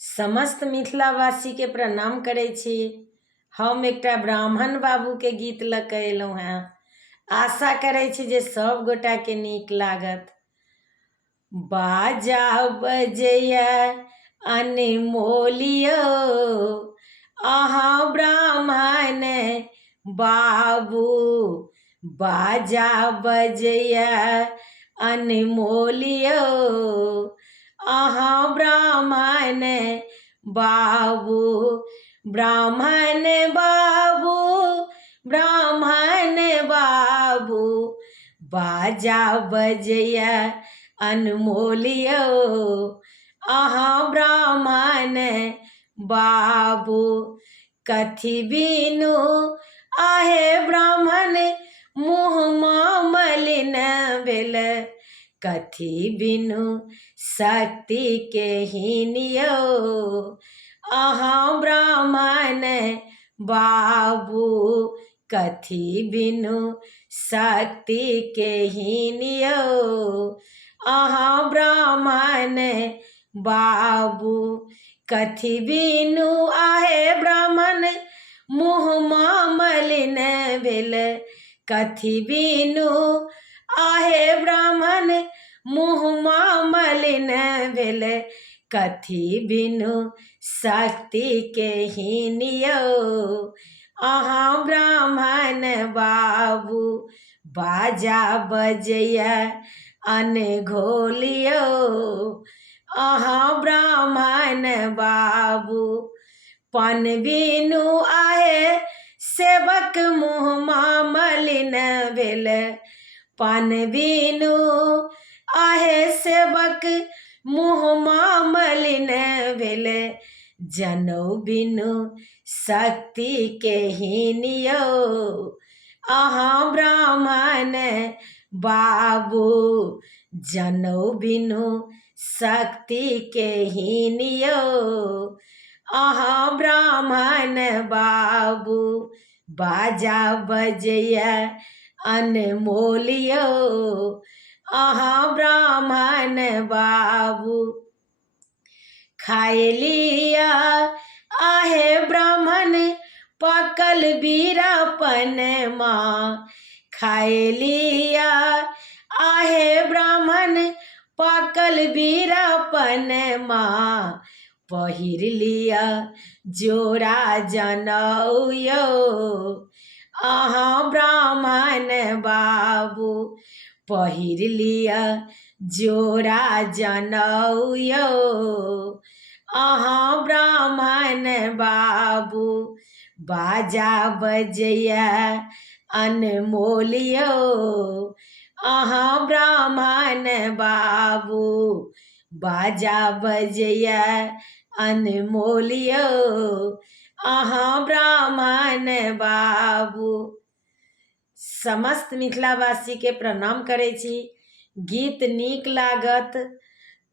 समस्त मिथिलावासी के प्रणाम करै छी। हम एकटा ब्राह्मण बाबू के गीत लऽ कऽ अयलहुँ हेँ। आशा करै छी जे सब गोटा के नीक लागत। बाजा बजैया अनमोलियो अहाँ ब्राह्मण बाबू, बाजा बजैया अनमोलियो अहाँ ब्राह्मण बाबू, ब्राह्मण बाबू, ब्राह्मण बाबू, बाजा बजैया अनमोलियो अहाँ ब्राह्मण बाबू। कथी बिनु आहे ब्राह्मण मुँहमा मलिन भेल, कथी बिनु शक्ति के हीनियो अहाँ ब्राह्मण बाबू, कथी बिनु शक्ति के हीनियो अहाँ ब्राह्मण बाबू। कथी बिनु आहे ब्राह्मण मुँहमा मलिन भेल, कथी बिनु आहे ब्राह्मण मुँहमा मलिन भेल, कथी बिनु शक्ति के हीनियो अहाँ ब्राह्मण बाबू। बाजा बजैया अनघोलियो अहाँ ब्राह्मण बाबू। पान बिनु आहे सेवक मुँहमा मलिन भेल, पान बिनु आहे सेवक मुँहमा मलिन भेल, जनौ बिनु शक्ति के हीनियो अहाँ ब्राह्मण बाबू, जनौ बिनु शक्ति के हीनियो अहाँ ब्राह्मण बाबू। बाजा बजैया अनमोलियो अहाँ ब्राह्मण बाबू। खाए लिया आहे ब्राह्मण पकल बीरापन माँ, खाए लिया आहे ब्राह्मण पकल बीरापन माँ, पहिर लिया जोड़ा जनौ यो अहाँ ब्राह्मण बाबू, पहिर लिया जोड़ा जनौ यो अहाँ ब्राह्मण बाबू। बाजा बजैया अनमोलियो अहाँ ब्राह्मण बाबू, बाजा बजैया अनमोलियो अहाँ ब्राह्मण बाबू। समस्त मिथिलावासी के प्रणाम करै छी। गीत नीक लागत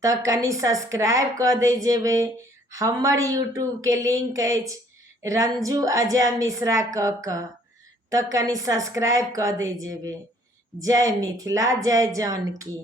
तऽ कनि सब्सक्राइब कऽ दै जेबै। हमर यूट्यूब के लिंक अछि रंजू अजय मिश्रा कऽ कऽ, तऽ कनि सब्सक्राइब कऽ दै जेबै। जय मिथिला, जय जानकी।